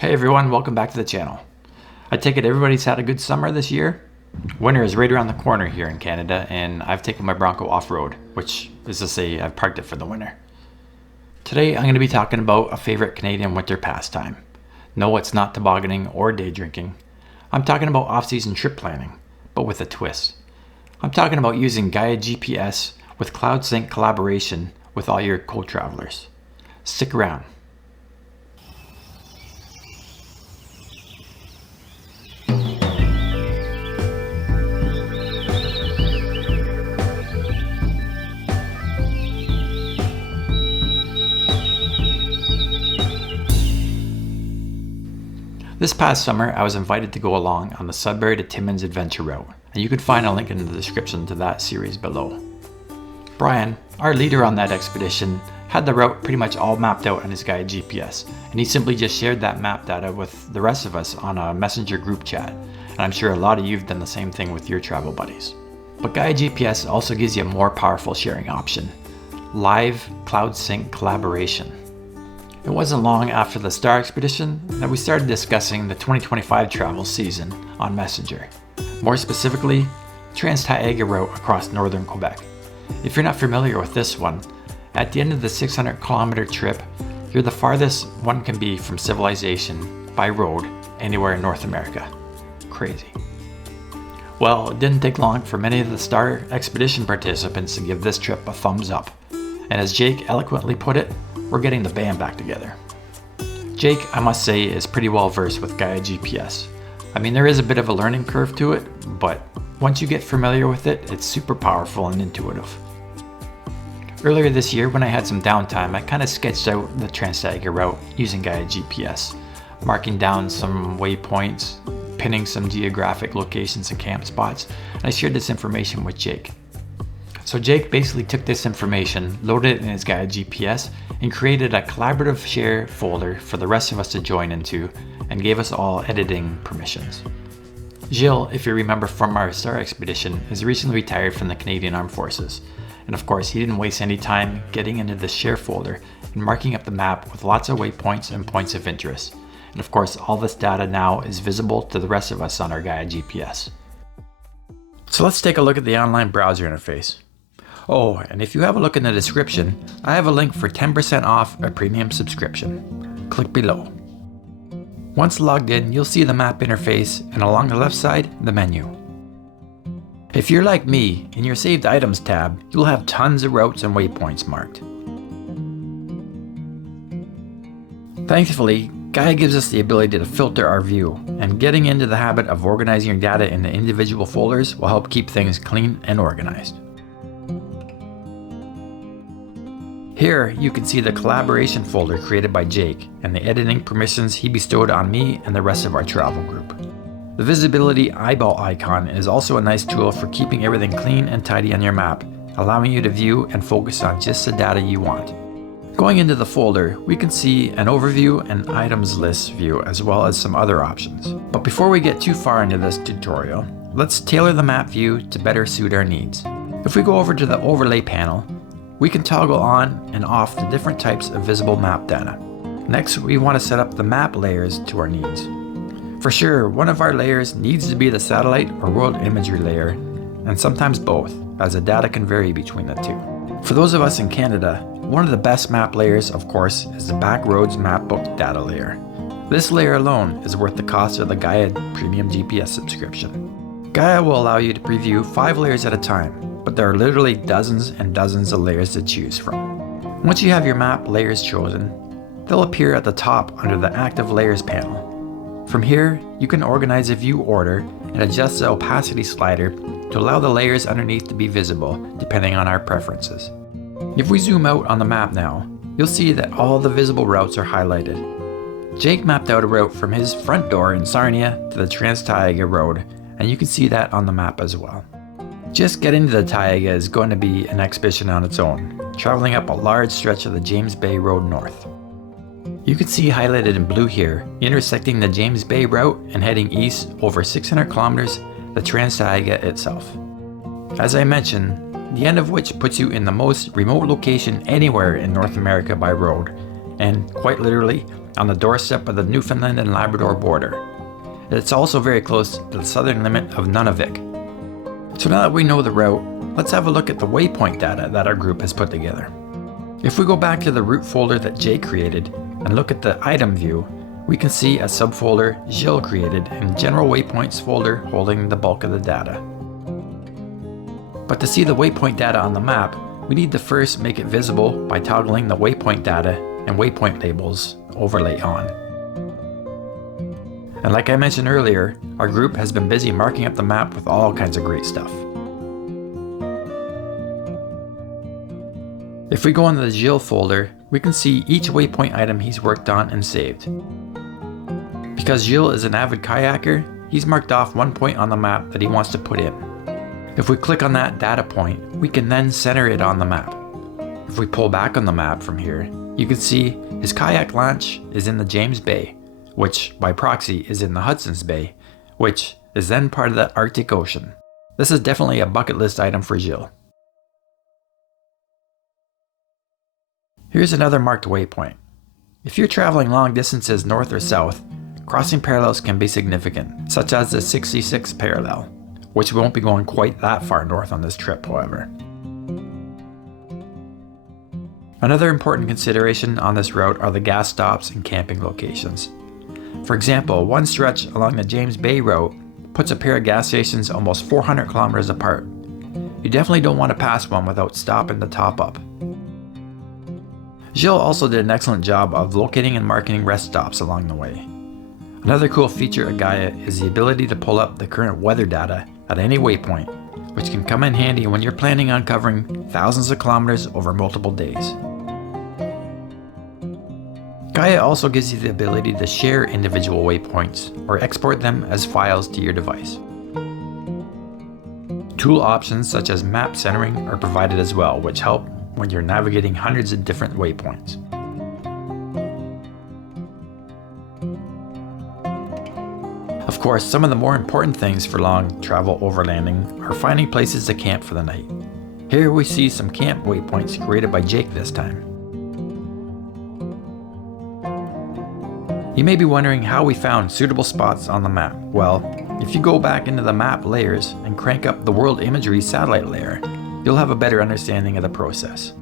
Hey everyone, welcome back to the channel. I take it everybody's had a good summer this year? Winter is right around the corner here in Canada, and I've taken my Bronco off-road, which is to say I've parked it for the winter. Today I'm going to be talking about a favorite Canadian winter pastime. No, it's not tobogganing or day drinking. I'm talking about off-season trip planning, but with a twist. I'm talking about using Gaia GPS with cloud sync collaboration with all your co-travelers. Stick around. This past summer, I was invited to go along on the Sudbury to Timmins adventure route, and you can find a link in the description to that series below. Brian, our leader on that expedition, had the route pretty much all mapped out on his Gaia GPS, and he simply just shared that map data with the rest of us on a messenger group chat, and I'm sure a lot of you have done the same thing with your travel buddies. But Gaia GPS also gives you a more powerful sharing option: live cloud sync collaboration. It wasn't long after the Star Expedition that we started discussing the 2025 travel season on Messenger. More specifically, Trans-Tiaga route across northern Quebec. If you're not familiar with this one, at the end of the 600-kilometer trip, you're the farthest one can be from civilization by road anywhere in North America. Crazy. Well, it didn't take long for many of the Star Expedition participants to give this trip a thumbs up. And as Jake eloquently put it, we're getting the band back together. Jake, I must say, is pretty well versed with Gaia GPS. I mean, there is a bit of a learning curve to it, but once you get familiar with it, it's super powerful and intuitive. Earlier this year, when I had some downtime, I kind of sketched out the Trans-Tiaga route using Gaia GPS, marking down some waypoints, pinning some geographic locations and camp spots, and I shared this information with Jake. So Jake basically took this information, loaded it in his Gaia GPS, and created a collaborative share folder for the rest of us to join into, and gave us all editing permissions. Gilles, if you remember from our Star Expedition, is recently retired from the Canadian Armed Forces. And of course, he didn't waste any time getting into the share folder and marking up the map with lots of waypoints and points of interest. And of course, all this data now is visible to the rest of us on our Gaia GPS. So let's take a look at the online browser interface. Oh, and if you have a look in the description, I have a link for 10% off a premium subscription. Click below. Once logged in, you'll see the map interface, and along the left side, the menu. If you're like me, in your Saved Items tab, you'll have tons of routes and waypoints marked. Thankfully, Gaia gives us the ability to filter our view, and getting into the habit of organizing your data into individual folders will help keep things clean and organized. Here, you can see the collaboration folder created by Jake and the editing permissions he bestowed on me and the rest of our travel group. The visibility eyeball icon is also a nice tool for keeping everything clean and tidy on your map, allowing you to view and focus on just the data you want. Going into the folder, we can see an overview and items list view as well as some other options. But before we get too far into this tutorial, let's tailor the map view to better suit our needs. If we go over to the overlay panel, we can toggle on and off the different types of visible map data. Next, we want to set up the map layers to our needs. For sure, one of our layers needs to be the satellite or world imagery layer, and sometimes both, as the data can vary between the two. For those of us in Canada, one of the best map layers, of course, is the Backroads Mapbook data layer. This layer alone is worth the cost of the Gaia Premium GPS subscription. Gaia will allow you to preview 5 layers at a time, but there are literally dozens and dozens of layers to choose from. Once you have your map layers chosen, they'll appear at the top under the Active Layers panel. From here, you can organize a view order and adjust the opacity slider to allow the layers underneath to be visible depending on our preferences. If we zoom out on the map now, you'll see that all the visible routes are highlighted. Jake mapped out a route from his front door in Sarnia to the Trans-Tiaga road, and you can see that on the map as well. Just getting to the Taiga is going to be an expedition on its own, traveling up a large stretch of the James Bay Road north. You can see highlighted in blue here, intersecting the James Bay route and heading east over 600 kilometers, the Trans-Tiaga itself. As I mentioned, the end of which puts you in the most remote location anywhere in North America by road, and quite literally, on the doorstep of the Newfoundland and Labrador border. It's also very close to the southern limit of Nunavik. So now that we know the route, let's have a look at the waypoint data that our group has put together. If we go back to the route folder that Jay created and look at the item view, we can see a subfolder Gilles created in General Waypoints folder holding the bulk of the data. But to see the waypoint data on the map, we need to first make it visible by toggling the waypoint data and waypoint labels overlay on. And like I mentioned earlier, our group has been busy marking up the map with all kinds of great stuff. If we go into the Gilles folder, we can see each waypoint item he's worked on and saved. Because Gilles is an avid kayaker, he's marked off one point on the map that he wants to put in. If we click on that data point, we can then center it on the map. If we pull back on the map from here, you can see his kayak launch is in the James Bay, which by proxy is in the Hudson's Bay, which is then part of the Arctic Ocean. This is definitely a bucket list item for Gilles. Here's another marked waypoint. If you're traveling long distances north or south, crossing parallels can be significant, such as the 66 parallel, which we won't be going quite that far north on this trip, however. Another important consideration on this route are the gas stops and camping locations. For example, one stretch along the James Bay route puts a pair of gas stations almost 400 kilometers apart. You definitely don't want to pass one without stopping to top up. Gilles also did an excellent job of locating and marking rest stops along the way. Another cool feature of Gaia is the ability to pull up the current weather data at any waypoint, which can come in handy when you're planning on covering thousands of kilometers over multiple days. Gaia also gives you the ability to share individual waypoints or export them as files to your device. Tool options such as map centering are provided as well, which help when you're navigating hundreds of different waypoints. Of course, some of the more important things for long travel overlanding are finding places to camp for the night. Here we see some camp waypoints created by Jake this time. You may be wondering how we found suitable spots on the map. Well, if you go back into the map layers and crank up the world imagery satellite layer, you'll have a better understanding of the process.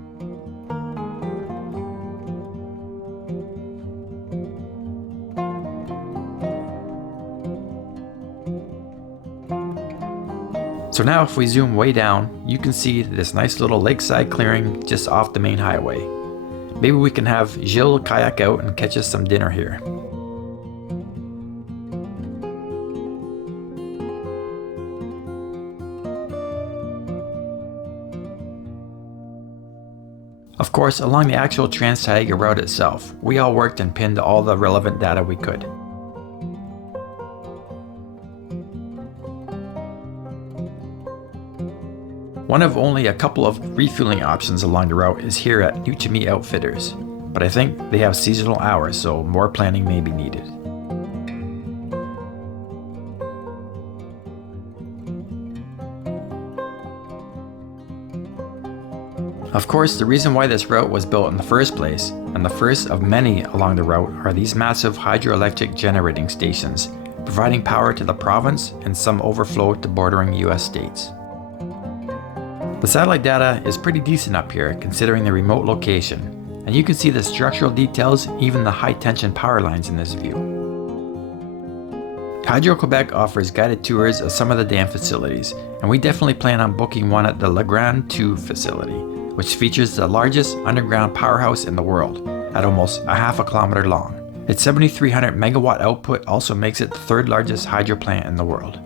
So now if we zoom way down, you can see this nice little lakeside clearing just off the main highway. Maybe we can have Gilles kayak out and catch us some dinner here. Of course, along the actual Trans-Tiaga route itself, we all worked and pinned all the relevant data we could. One of only a couple of refueling options along the route is here at New To Me Outfitters, but I think they have seasonal hours, so more planning may be needed. Of course, the reason why this route was built in the first place, and the first of many along the route, are these massive hydroelectric generating stations, providing power to the province and some overflow to bordering US states. The satellite data is pretty decent up here considering the remote location, and you can see the structural details, even the high tension power lines in this view. Hydro-Quebec offers guided tours of some of the dam facilities, and we definitely plan on booking one at the La Grande 2 facility, which features the largest underground powerhouse in the world, at almost a half a kilometer long. Its 7,300 megawatt output also makes it the third largest hydro plant in the world.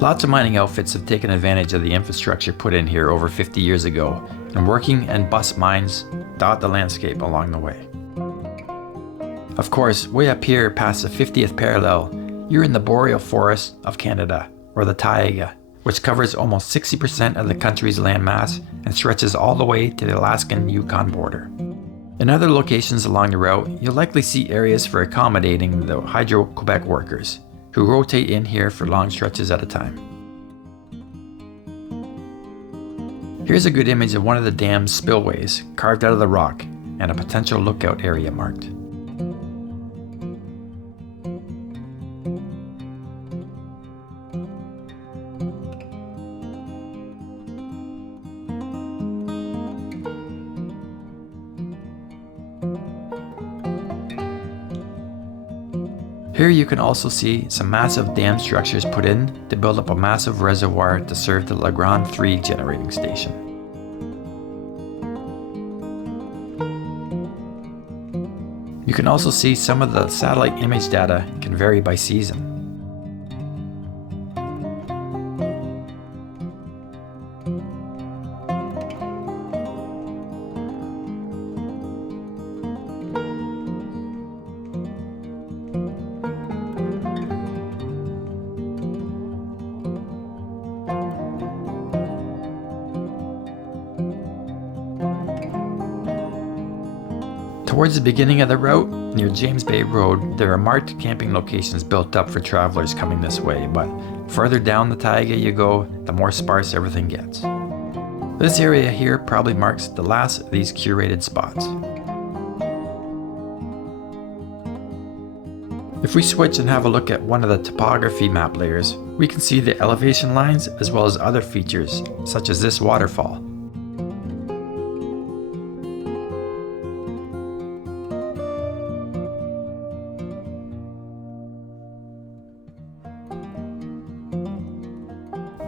Lots of mining outfits have taken advantage of the infrastructure put in here over 50 years ago, and working and bust mines dot the landscape along the way. Of course, way up here past the 50th parallel, you're in the boreal forest of Canada, or the Taiga, which covers almost 60% of the country's landmass and stretches all the way to the Alaskan Yukon border. In other locations along the route, you'll likely see areas for accommodating the Hydro-Quebec workers, who rotate in here for long stretches at a time. Here's a good image of one of the dam's spillways carved out of the rock and a potential lookout area marked. Here you can also see some massive dam structures put in to build up a massive reservoir to serve the La Grande 3 generating station. You can also see some of the satellite image data can vary by season. Towards the beginning of the route, near James Bay Road, there are marked camping locations built up for travelers coming this way, but further down the Taiga you go, the more sparse everything gets. This area here probably marks the last of these curated spots. If we switch and have a look at one of the topography map layers, we can see the elevation lines as well as other features, such as this waterfall.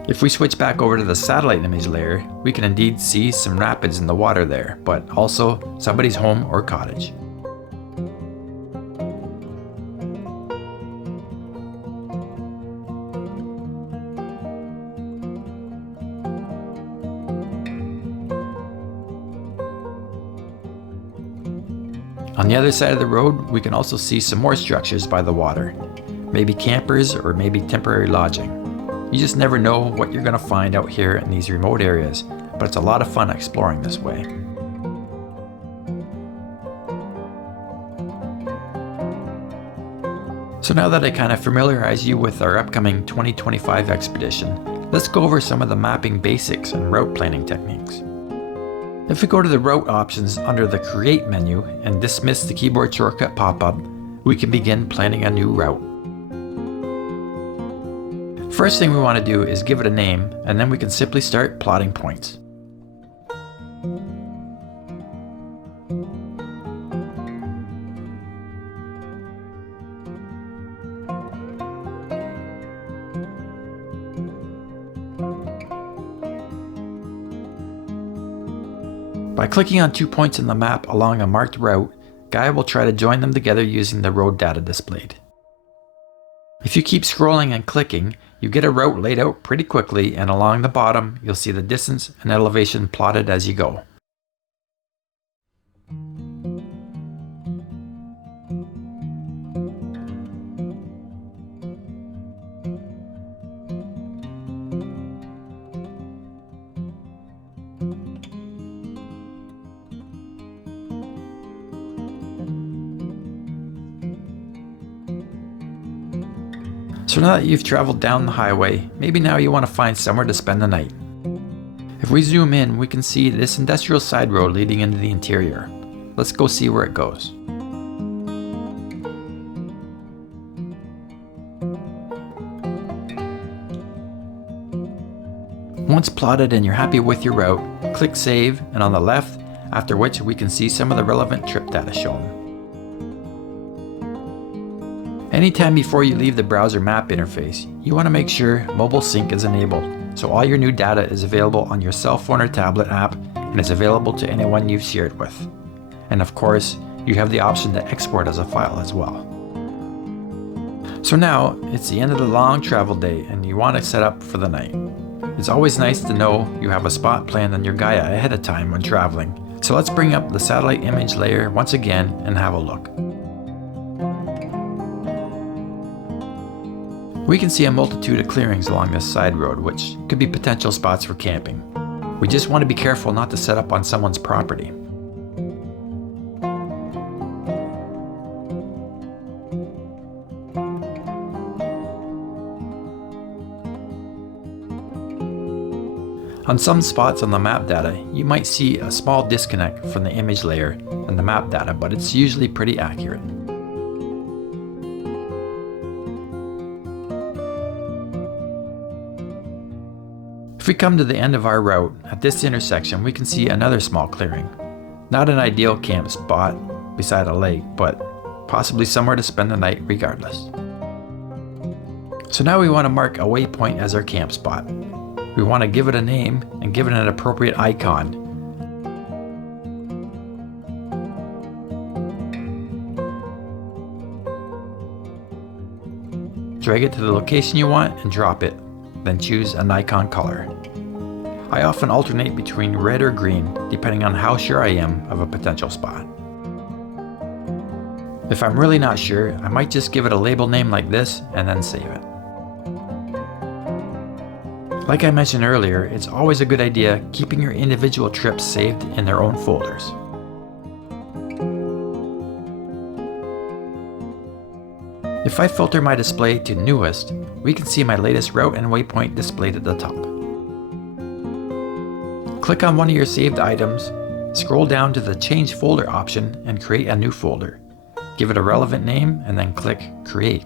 If we switch back over to the satellite image layer, we can indeed see some rapids in the water there, but also somebody's home or cottage. On the other side of the road, we can also see some more structures by the water. Maybe campers or maybe temporary lodging. You just never know what you're going to find out here in these remote areas, but it's a lot of fun exploring this way. So now that I kind of familiarize you with our upcoming 2025 expedition, let's go over some of the mapping basics and route planning techniques. If we go to the route options under the Create menu and dismiss the keyboard shortcut pop-up, we can begin planning a new route. First thing we want to do is give it a name, and then we can simply start plotting points. By clicking on 2 points in the map along a marked route, Gaia will try to join them together using the road data displayed. If you keep scrolling and clicking, you get a route laid out pretty quickly, and along the bottom you'll see the distance and elevation plotted as you go. So now that you've traveled down the highway, maybe now you want to find somewhere to spend the night. If we zoom in, we can see this industrial side road leading into the interior. Let's go see where it goes. Once plotted and you're happy with your route, click Save, and on the left, after which we can see some of the relevant trip data shown. Anytime before you leave the browser map interface, you want to make sure mobile sync is enabled, so all your new data is available on your cell phone or tablet app and is available to anyone you've shared with. And of course, you have the option to export as a file as well. So now, it's the end of the long travel day and you want to set up for the night. It's always nice to know you have a spot planned on your Gaia ahead of time when traveling, so let's bring up the satellite image layer once again and have a look. We can see a multitude of clearings along this side road, which could be potential spots for camping. We just want to be careful not to set up on someone's property. On some spots on the map data, you might see a small disconnect from the image layer and the map data, but it's usually pretty accurate. If we come to the end of our route, at this intersection we can see another small clearing. Not an ideal camp spot beside a lake, but possibly somewhere to spend the night regardless. So now we want to mark a waypoint as our camp spot. We want to give it a name and give it an appropriate icon. Drag it to the location you want and drop it, then choose an icon color. I often alternate between red or green depending on how sure I am of a potential spot. If I'm really not sure, I might just give it a label name like this and then save it. Like I mentioned earlier, it's always a good idea keeping your individual trips saved in their own folders. If I filter my display to newest, we can see my latest route and waypoint displayed at the top. Click on one of your saved items, scroll down to the Change Folder option and create a new folder. Give it a relevant name and then click Create.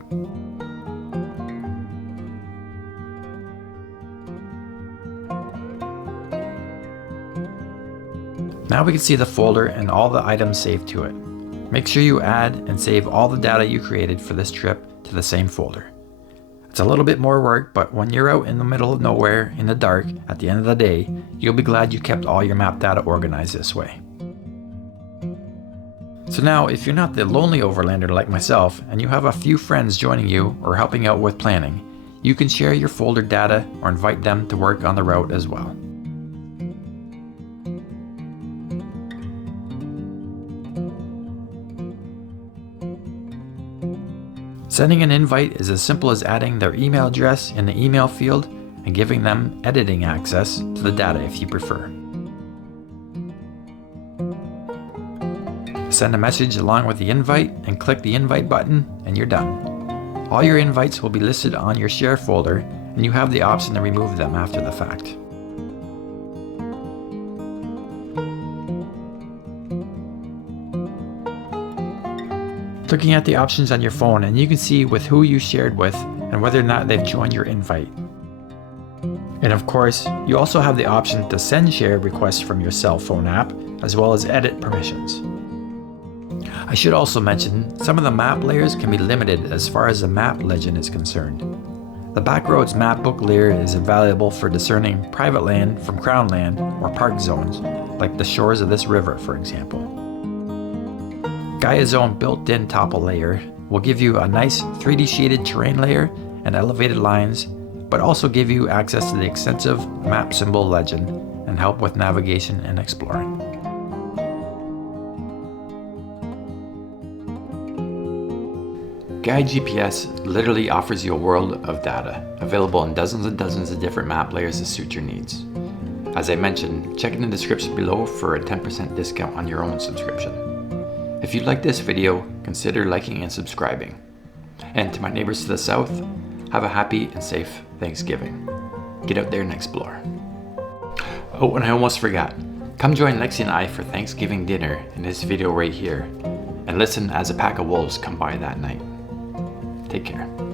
Now we can see the folder and all the items saved to it. Make sure you add and save all the data you created for this trip to the same folder. It's a little bit more work, but when you're out in the middle of nowhere in the dark at the end of the day, you'll be glad you kept all your map data organized this way. So now, if you're not the lonely overlander like myself and you have a few friends joining you or helping out with planning, you can share your folder data or invite them to work on the route as well. Sending an invite is as simple as adding their email address in the email field and giving them editing access to the data if you prefer. Send a message along with the invite and click the invite button and you're done. All your invites will be listed on your share folder and you have the option to remove them after the fact. Looking at the options on your phone and you can see with who you shared with and whether or not they've joined your invite. And of course, you also have the option to send share requests from your cell phone app as well as edit permissions. I should also mention, some of the map layers can be limited as far as the map legend is concerned. The Backroads map book layer is valuable for discerning private land from crown land or park zones, like the shores of this river for example. Gaia's own built-in topple layer will give you a nice 3D shaded terrain layer and elevated lines, but also give you access to the extensive map symbol legend and help with navigation and exploring. GaiaGPS literally offers you a world of data, available in dozens and dozens of different map layers to suit your needs. As I mentioned, check in the description below for a 10% discount on your own subscription. If you like this video, consider liking and subscribing. And to my neighbors to the south, have a happy and safe Thanksgiving. Get out there and explore. Oh, and I almost forgot. Come join Lexi and I for Thanksgiving dinner in this video right here, and listen as a pack of wolves come by that night. Take care.